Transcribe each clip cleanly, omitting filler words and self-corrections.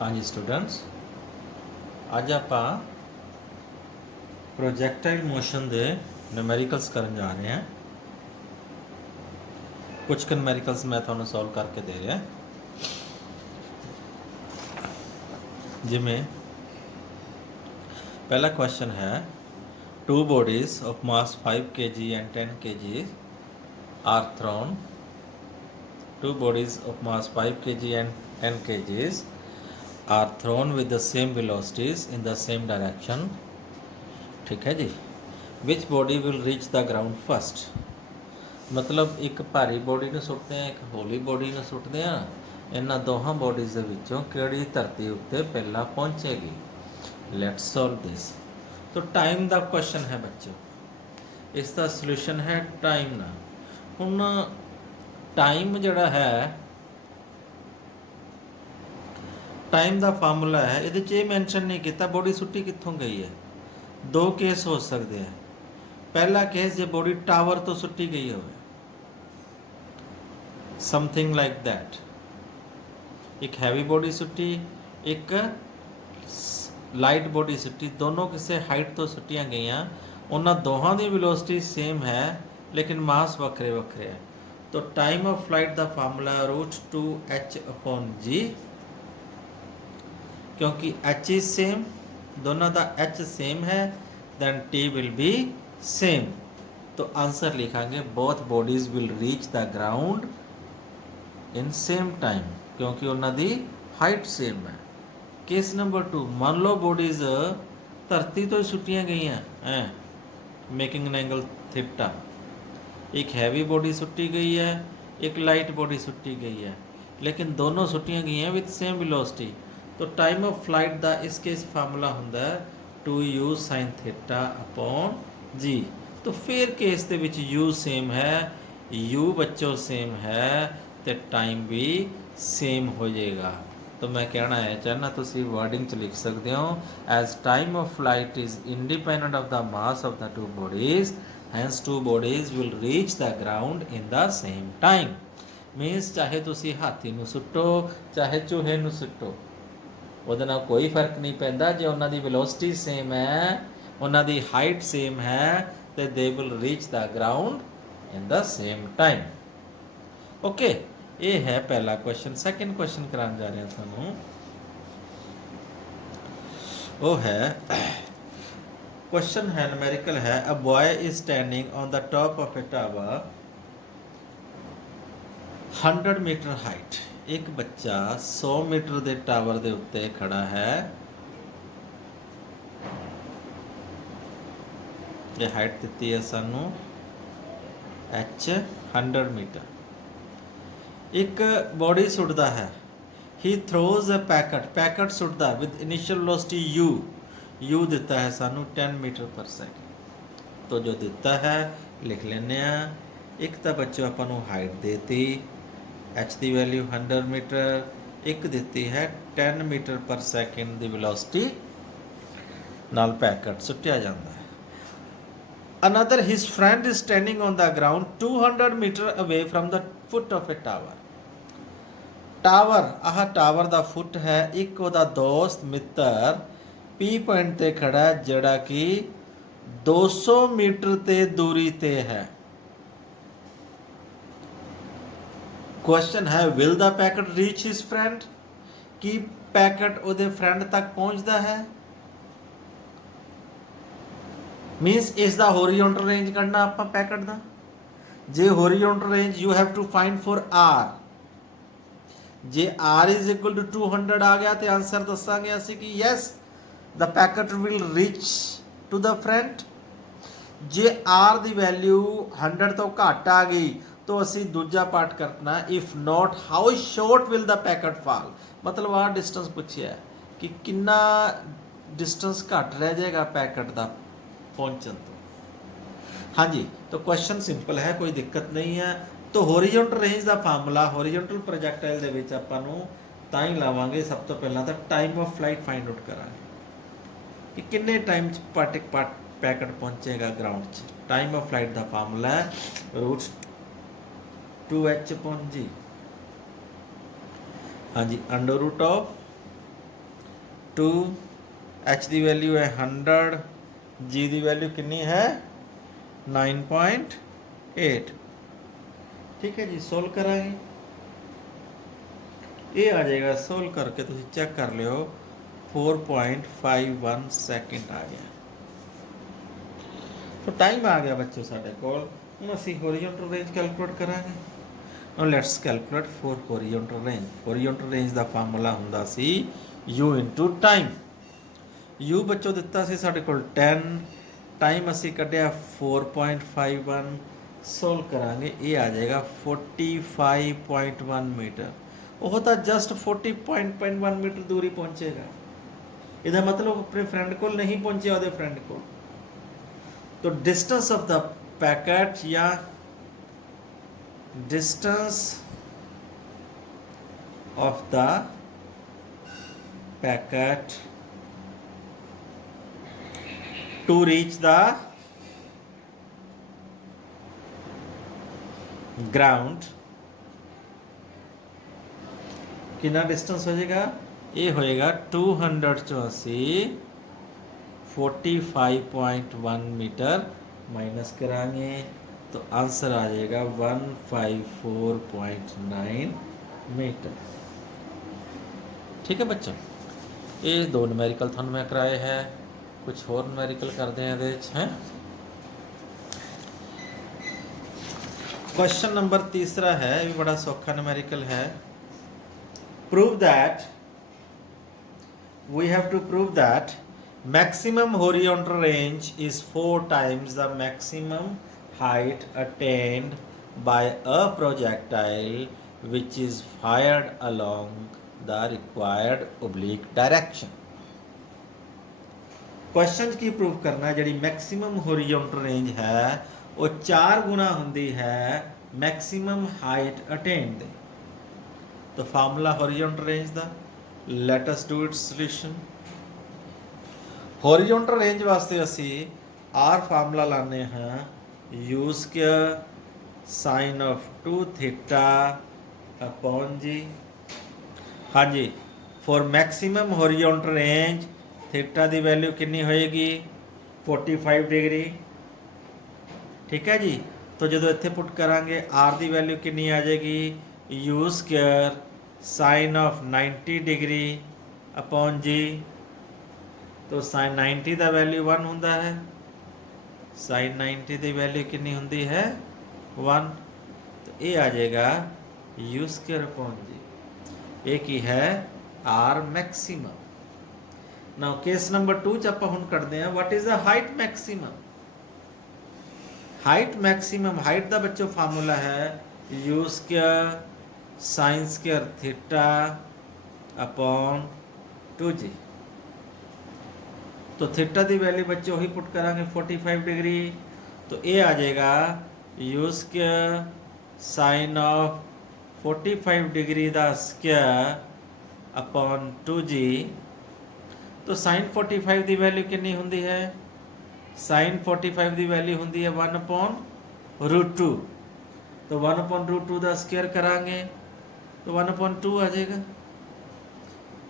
हाँ जी स्टूडेंट्स, अज आप प्रोजैक्टाइल मोशन के न्यूमेरिकल्स करन जा रहे हैं। कुछ न्यूमेरिकल्स मैं थोड़ा सॉल्व करके दे रहा। जिमें पहला क्वेश्चन है, two bodies of mass 5 kg and 10 kg are thrown. Two bodies of mass 5 kg and 10 kg are thrown with the same velocities in the same direction. ठीक है जी। Which body will reach the ground first. मतलब एक भारी body ਨੂੰ ਸੁੱਟਦੇ ਆ, ਇੱਕ ਹੌਲੀ ਬੋਡੀ ਨੂੰ ਸੁੱਟਦੇ ਆ। ਇਹਨਾਂ ਦੋਹਾਂ ਬੋਡੀਜ਼ ਦੇ ਵਿੱਚੋਂ ਕਿਹੜੀ ਧਰਤੀ ਉੱਤੇ ਪਹਿਲਾਂ ਪਹੁੰਚੇਗੀ। ਲੈਟਸ ਸੋਲਵ ਦਿਸ। तो टाइम ਦਾ क्वेश्चन है बच्चों, इसका सोल्यूशन है टाइम ना। ਹੁਣ टाइम ਜਿਹੜਾ ਹੈ, टाइम ਦਾ ਫਾਰਮੂਲਾ ਹੈ, ਇਹਦੇ 'ਚ ਇਹ ਮੈਂਸ਼ਨ ਨਹੀਂ ਕੀਤਾ ਬੋਡੀ ਸੁੱਟੀ ਕਿੱਥੋਂ ਗਈ ਹੈ। ਦੋ ਕੇਸ ਹੋ ਸਕਦੇ ਆ। ਪਹਿਲਾ ਕੇਸ ਜੇ ਬੋਡੀ ਟਾਵਰ ਤੋਂ ਸੁੱਟੀ ਗਈ ਹੋਵੇ, समथिंग लाइक दैट। एक हैवी बॉडी सुट्टी, एक लाइट बॉडी सुट्टी, दोनों किसी हाइट तो सुट्टियां गई। उन्होंने दोहां दी वेलोसिटी सेम है लेकिन मास वक्रे वक्रे है। तो टाइम ऑफ फ्लाइट का फार्मूला √2h/g, क्योंकि h इज सेम, दोनों का h सेम है, then t will be same. तो आंसर लिखांगे both bodies will reach the ground in same time, क्योंकि उन्होंने हाइट सेम है। केस नंबर 2, मान लो बॉडीज धरती तो सुट्टियां गई हैं, मेकिंग एन एंगल थीटा। एक हैवी बॉडी सुट्टी गई है, एक लाइट बॉडी सुट्टी गई है, लेकिन दोनों सुट्टियां गई हैं विद सेम वेलोसिटी। तो टाइम ऑफ फ्लाइट का इस केस फार्मूला होंदा है 2u sin θ/g। तो फिर केस दे विच u सेम है, u बच्चों सेम है, तो टाइम भी सेम हो जाएगा। तो मैं कहना है चाहना तुसी वर्डिंग च लिख सकते हो, as time of flight is independent of the mass of the two bodies, hence two bodies will reach the ground in the same time. Means चाहे तुसी हाथी नूं सुट्टो चाहे चूहे नूं सुट्टो, ਉਹਦੇ ਨਾਲ कोई फर्क नहीं पैंदा। जे उन्हां दी वेलोसिटी सेम है, उन्हां दी हाइट सेम है, तो they will reach the ground in the same time. Okay, ये है पहला क्वेश्चन। सैकेंड क्वेश्चन कराने जा रहे हैं थानू, वो है क्वेश्चन है न्यूमेरिकल है, a boy is standing on the top of a tower 100 metre height. एक बच्चा 100 मीटर के टावर के उत्ते खड़ा है। ये हाइट दी है सानू h 100 मीटर। एक बॉडी सुटता है, ही थ्रोज अ पैकेट सुटता विद इनिशियल वेलोसिटी u दिता है सानू 10 मीटर पर सेकेंड। तो जो दिता है लिख लेने। एक तो बच्चों अपन हाइट देती h की वैल्यू 100 मीटर, एक दी है 10 मीटर पर सेकेंड की वेलोसिटी नाल पैकेट सुटिया जाता है। Another his friend is standing on the ground 200 metre away from the foot of a tower. Tower, ah tower का फुट है। एक वह दोस्त मित्र P पॉइंट ते खड़ा है, जड़ा कि 200 मीटर ते दूरी ते है। क्वेश्चन है, will the packet reach his friend. की पैकेट उहदे फ्रेंड तक पहुंचता है। मीनस इसका होरिजोनटल रेंज कढ़ना आपां पैकेट का। जे horizontal range you have to find for R. जे आर इज इक्वल टू 200 आ गया तो आंसर दसांगे असी कि yes the packet will reach to the friend. जे आर की वैल्यू 100 तो घट आ गई तो असी दूजा पार्ट करना, if not how short will the packet fall. मतलब आ डिस्टेंस पूछिया कि कितना डिस्टेंस घट रह जाएगा पैकेट का पहुँचन तो। हाँ जी, तो क्वेश्चन सिंपल है, कोई दिक्कत नहीं है। तो होरिजोनटल रेंज का फार्मूला होरिजोनटल प्रोजैक्टाइल दे विच आपां नूं तां ही लावांगे। सब तो पहला तो time of flight find out करांगे कि किन्ने टाइम पैकेट पहुंचेगा ग्राउंड च। टाइम ऑफ फ्लाइट का फार्मूला है √2h/g। हाँ जी, √2 2, एच की वैल्यू है 100, जी की वैल्यू कितनी है 9.8। ठीक है जी, सोल्व करांगे। ये आ जाएगा, सोल्व करके तुम चेक कर लियो 4.51 सेकंड आ गया। तो टाइम आ गया बच्चों साढ़े कोल। हम असी होरिजोनटल रेंज कैलकुलेट करांगे। Now let's calculate for horizontal range. Horizontal range the formula ਹੁੰਦਾ ਸੀ u into time। u ਬੱਚੋ ਦਿੱਤਾ ਸੀ ਸਾਡੇ ਕੋਲ 10, ਟਾਈਮ ਅਸੀਂ ਕੱਢਿਆ 4.51, ਸੋਲਵ ਕਰਾਂਗੇ ਇਹ ਆ ਜਾਏਗਾ 45.1 ਮੀਟਰ। ਉਹ ਤਾਂ ਜਸਟ 40.1 ਮੀਟਰ ਦੂਰੀ ਪਹੁੰਚੇਗਾ। ਇਹਦਾ ਮਤਲਬ ਆਪਣੇ ਫਰੈਂਡ ਕੋਲ ਨਹੀਂ ਪਹੁੰਚਿਆ, ਉਹਦੇ ਫਰੈਂਡ ਕੋਲ। तो डिस्टेंस ऑफ द पैकेट या distance of the packet to reach the ground कितना डिस्टेंस हो जाएगा? ये होएगा 200 चो असी 45.1 मीटर माइनस करांगे तो आंसर आ जाएगा 154.9 मीटर। ठीक है बच्चों, ये 2 न्यूमेरिकल थानू मैं कराए है, कुछ होर न्यूमेरिकल करते हैं ये हैं। क्वेश्चन नंबर 3 है, ये बड़ा सौखा न्यूमेरिकल है। Prove that, we have to prove that maximum horizontal range is 4 times the maximum height attained by a projectile which is fired along the required oblique direction। Question की prove करना जी maximum horizontal range है वो 4 गुना होंगी है maximum height attend दे। तो formula horizontal range का, let us do its solution. Horizontal range वास्ते असी आर फार्मूला लाने हैं u square sine of 2 theta upon g. हाँ जी, for maximum horizontal range theta की वैल्यू कितनी होएगी 45 डिग्री। ठीक है जी, तो जो इत्थे पुट करांगे आर की वैल्यू कितनी आ जाएगी u square sine of 90 degree upon g. तो साइन 90 का वैल्यू 1 होंदा है, साइन 90 की वैल्यू कितनी होंदी है 1। तो ये आ जाएगा यू स्क्वायर अपॉन जी, ये की है R maximum. Now case number 2 च आपां हुण कढदे हां what is the height maximum. Height maximum, height का बच्चों फार्मूला है u square sine square theta upon 2g। तो थीटा की वैल्यू बच्चे वही पुट करांगे 45 डिग्री। तो ये आ जाएगा you square sine of 45 degree का स्क्वायर अपॉन 2g। तो साइन 45 की वैल्यू कितनी होंदी है? साइन 45 की वैल्यू होंदी है 1/√2। तो 1/√2 का स्क्वायर करांगे तो 1/2 आ जाएगा।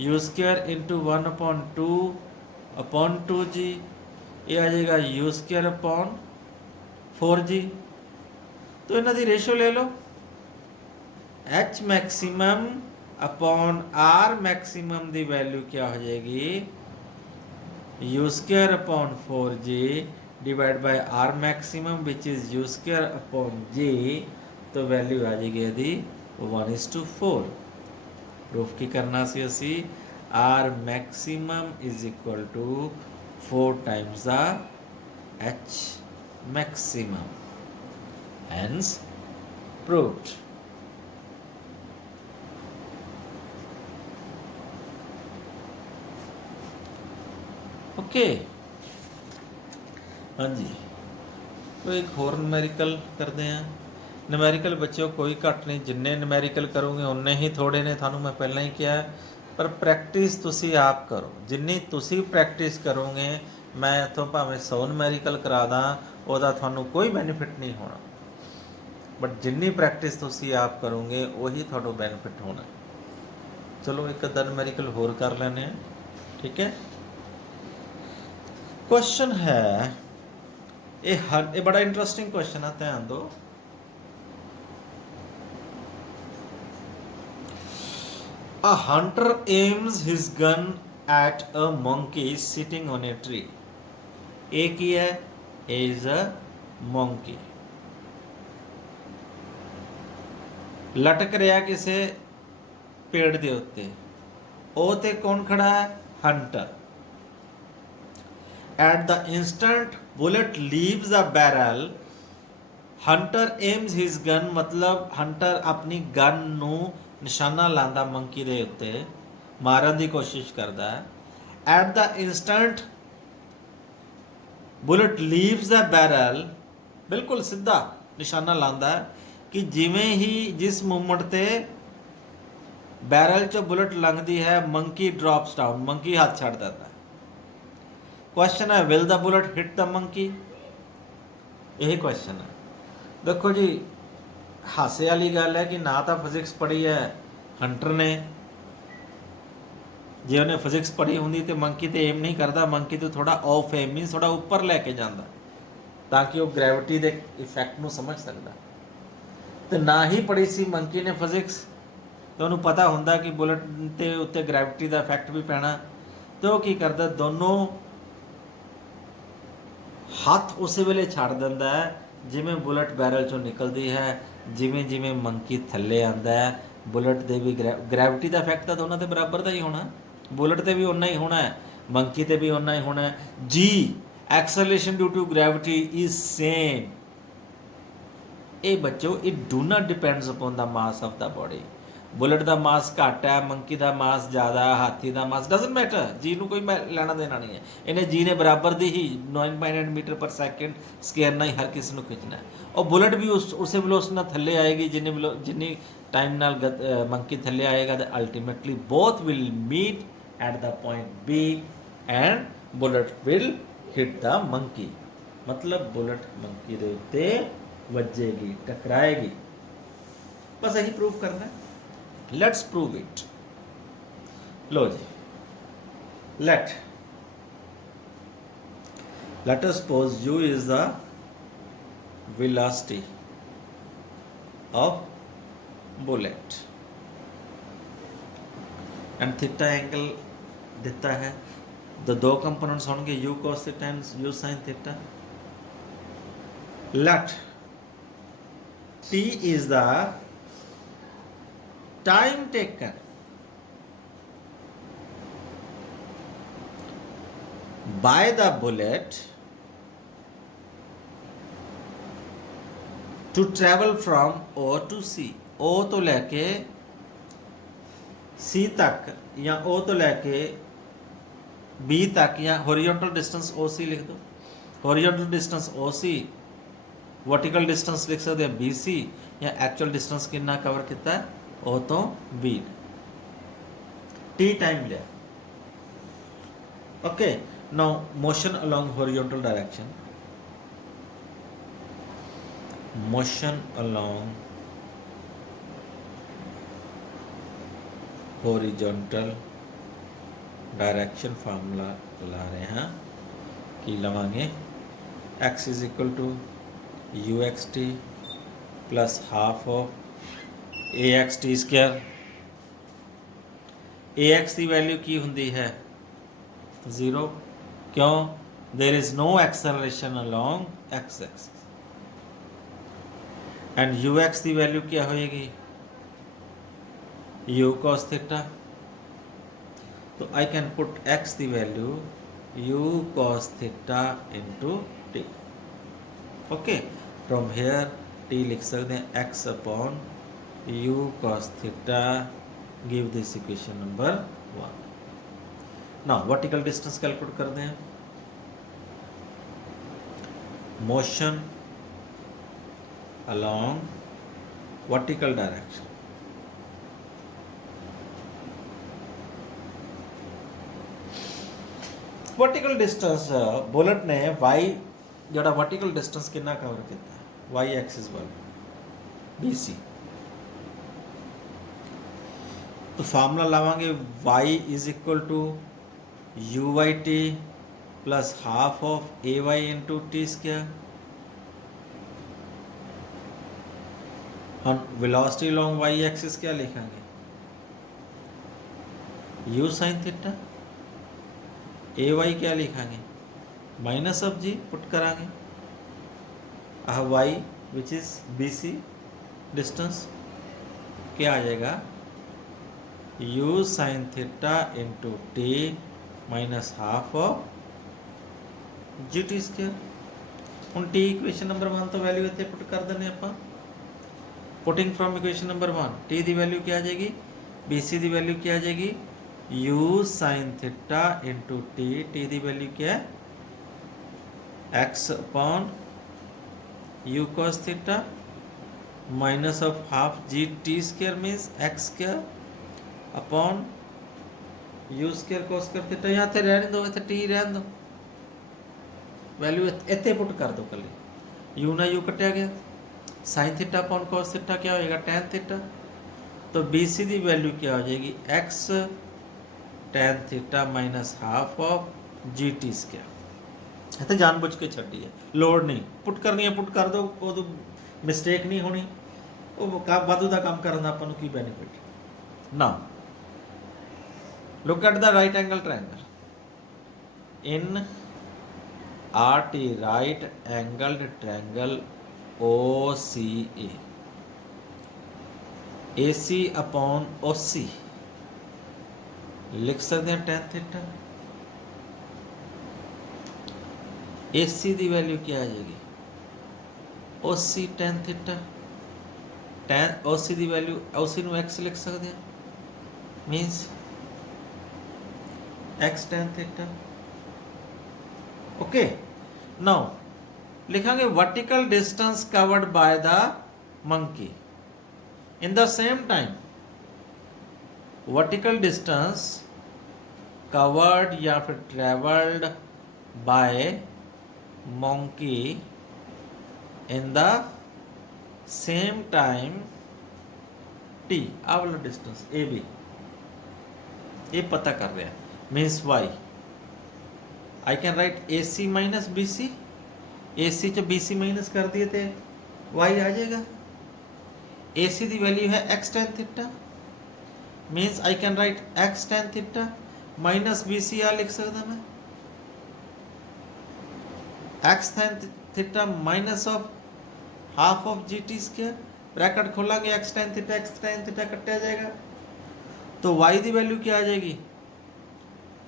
You square into 1/2 upon 2g, ये आ जाएगा यू स्क्वायर अपॉन 4g। तो इन्हों की रेशो ले लो, H maximum upon R maximum की वैल्यू क्या हो जाएगी u square upon 4g divide by R maximum which is u square upon g। तो वैल्यू आ जाएगी यदि 1:4। प्रूफ की करना सी असी R maximum is equal to 4 times the H maximum, hence proved। Okay हाँ जी, तो एक होर न्यूमेरिकल करते हैं। न्यूमेरिकल बच्चों कोई घट नहीं, जिन्ने न्यूमेरिकल करोगे उन्ने ही थोड़े ने, थानू मैं पहला ही किया है। पर प्रैक्टिस तुसी आप करो, जिन्नी तुसी प्रैक्टिस करोगे मैं इतों भावें 100 न्यूमेरिकल करा दा ਉਹਦਾ थानू कोई बेनीफिट नहीं होना, बट जिन्नी प्रैक्टिस तुसी आप करोगे वही थानू बेनीफिट होना। चलो एक अद्धा न्यूमेरिकल होर कर लेने हैं। ठीक है। क्वेश्चन है ये बड़ा इंटरेस्टिंग क्वेश्चन है, ध्यान दो। A hunter aims his gun at a monkey sitting on a tree. एक ही है, A is a monkey. लटक ਰਿਹਾ ਕਿਸੇ पेड़ ਦੇ ਉੱਤੇ, ਉਹ ਤੇ ਕੌਣ ਖੜਾ ਹੈ? Hunter. At the instant bullet leaves the barrel, hunter aims his gun, मतलब hunter अपनी गन ਨੂੰ ਨਿਸ਼ਾਨਾ ਲਾਉਂਦਾ ਮੰਕੀ ਦੇ ਉੱਤੇ, ਮਾਰਨ ਦੀ ਕੋਸ਼ਿਸ਼ ਕਰਦਾ ਹੈ। At the instant bullet leaves the barrel, ਬਿਲਕੁਲ ਸਿੱਧਾ ਨਿਸ਼ਾਨਾ ਲਾਉਂਦਾ ਹੈ ਕਿ ਜਿਵੇਂ ਹੀ ਜਿਸ ਮੂਮੈਂਟ ਤੇ ਬੈਰਲ ਚੋਂ ਬੁਲਟ ਲੰਘਦੀ ਹੈ, ਮੰਕੀ ਡ੍ਰੌਪਸ ਡਾਊਨ, ਮੰਕੀ ਹੱਥ ਛੱਡ ਦਿੰਦਾ ਹੈ। क्वेश्चन है will the bullet hit the monkey, यही क्वेश्चन है। देखो जी, हासे वाली गल है कि ना तो फिजिक्स पढ़ी है हंटर ने, जे उन्हें फिजिक्स पढ़ी होंगी तो मंकी तो एम नहीं करता, मंकी तो थोड़ा ऑफ एम मीन थोड़ा उपर लैके जाता ताकि वो ग्रैविटी के इफैक्ट को समझ सकता। तो ना ही पढ़ी सी मंकी ने फिजिक्स, तो उन्होंने पता होंदा कि बुलेट के उत्ते ग्रैविटी का इफैक्ट भी पैना, तो वो की करता दोनों हथ उस वेले छड़ दिंदा है जिमें बुलेट बैरल चों निकलती है, जिमें जिमें मंकी थल्ले आंदा है। बुलेट दे भी ग्रैविटी का इफैक्ट तो दोनों के बराबर का ही होना, बुलेट ते भी उन्ना ही होना है, मंकी ते भी उन्ना ही होना है। G acceleration due to gravity is same. ये बच्चों it do not depends upon the mass of the body. Bullet का मास घट है, मंकी का मास ज़्यादा, हाथी का मास डजन मैटर, जी को कोई लेना देना नहीं है। इन्हें जी ने बराबर दी ही 9.8 मीटर पर सैकेंड स्केयर ना ही हर किसी को खिंचना है। और बुलेट भी उस वेलोसिटी नाल थल्ले आएगी जिन्नी टाइम नाल मंकी थल्ले आएगा, तो ultimately both will meet at the point B and bullet will hit the monkey. मतलब बुलेट मंकी के उत्ते वजेगी, टकराएगी। बस यही प्रूव करना है। Let's prove it. लो जी, let us suppose u is the velocity of bullet and theta angle देता है। तो दो कंपोनेंट्स होंगे u cos theta and u sin theta। let t is the time taken by the bullet to travel from O to C। O तो लेके C तक या O तो लेके B तक, या हॉरिजॉन्टल डिस्टेंस OC लिख दो। Horizontal distance OC, vertical distance लिख सकते हैं BC, या एक्चुअल डिस्टेंस कितना कवर किया है O तो B। T टाइम लिया। Okay, now motion along horizontal direction, motion along horizontal direction formula ला रहे हैं कि लवांगे x is equal to UXT plus half of AXT square. AX की वैल्यू की होंदी है 0, क्यों? There is no acceleration along x axis. And UX की वैल्यू क्या होएगी? U cos theta. तो आई कैन पुट x की value U cos theta into T। Okay, from here T लिख सकते हैं x upon U cos theta, give this equation number 1। now vertical distance calculate करते हैं। motion along vertical direction, vertical distance bullet ने y जोड़ा vertical distance कितना cover किया है, y axis वाला BC। तो फार्मूला लावांगे y is equal to u y t plus half of a y into t square. हम वेलोसिटी लॉन्ग वाई एक्सिस क्या लिखेंगे, u sine theta, a y क्या लिखेंगे माइनस ऑफ जी पुट करांगे, y which is B C distance क्या आ जाएगा, u sine theta into t minus half of g t square. हम टी इक्वेशन नंबर 1 तो वैल्यू इतने पुट कर देने आप, putting from equation number 1 T की वैल्यू क्या आ जाएगी, बी सी की वैल्यू क्या आ जाएगी, you sine theta into T, T की वैल्यू क्या है x upon you cos theta minus of half ji t square means x square upon you square cos square theta. यहाँ थे रहने दो, इतने टी रहने दो, वैल्यू इतने पुट कर दो कल, यू ना यू कटिया गया, sine theta upon cos theta क्या होएगा टैन थीटा, तो बी सी की वैल्यू क्या हो जाएगी x tan theta minus half of g t square. तो जानबूझ के छड़ी है, लोड़ नहीं पुट करनी है पुट कर दो, उदों मिसटेक नहीं होनी, वो काम वाधू का काम करने अपन की बेनीफिट ना। Look at the right angle triangle in R T right angled triangle O C A C upon O C लिख सकते हैं टैन थीटा, ए सी की वैल्यू क्या आ जाएगी O C tan theta, tan O C की वैल्यू ओ सी एक्स लिख सकते हैं means x tan theta. Okay now लिखांगे vertical distance covered by the monkey in the same time, vertical distance covered या फिर travelled by monkey in the same time t, आ वाला distance A B ये पता कर रहे हैं means y, I can write A C minus B C, A सी च बी सी माइनस कर दिए थे वाई आ जाएगा, ए सी की वैल्यू है x tan theta means I can write x tan theta minus B C आ लिख सकता मैं x tan theta minus of half of g t square, bracket खोलेंगे एक्स टैन थीटा कटा जाएगा, तो वाई की वैल्यू क्या आ जाएगी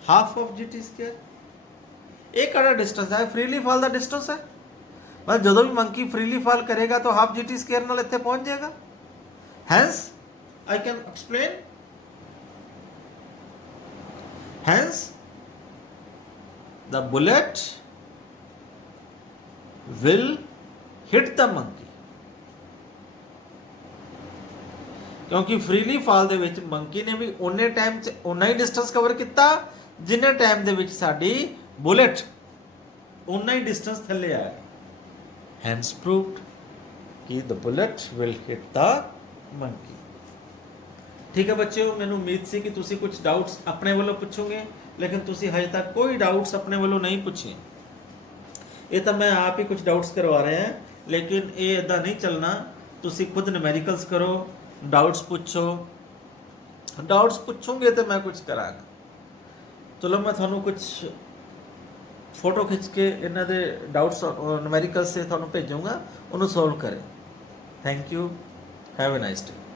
half of g t square. एक कड़ा डिस्टेंस है फ्रीली फॉल का डिस्टेंस है, मतलब जो भी मंकी फ्रीली फॉल करेगा तो हाफ जी टी स्क्वायर नाल इत्थे पहुंच जाएगा, hence I can explain, hence the bullet will hit the monkey, क्योंकि फ्रीली फॉल दे विच मंकी ने भी उन्ने टाइम च उन्ना ही डिस्टेंस कवर किया जिन्ने टाइम दे विच साडी बुलेट उन्ना ही डिस्टेंस थल्ले आया, हैंस प्रूव्ड कि the bullet will hit the monkey. ठीक है बच्चों, मैंने उम्मीद सी कि तुसी कुछ डाउट्स अपने वालों पूछोगे, लेकिन तुसी हजे तक कोई डाउट्स अपने वालों नहीं पूछे, ये तो मैं आप ही कुछ डाउट्स करवा रहे हैं, लेकिन ये इदा नहीं चलना, तुसी खुद न्यूमेरिकल्स करो, डाउट्स पूछोगे तो मैं कुछ करांगा। चलो मैं थानू कुछ फोटो खिंच के इन्हों के डाउट्स न्यूमेरिकल्स से थानू भेजूँगा, उन्होंने सॉल्व करें। Thank you, have a nice day.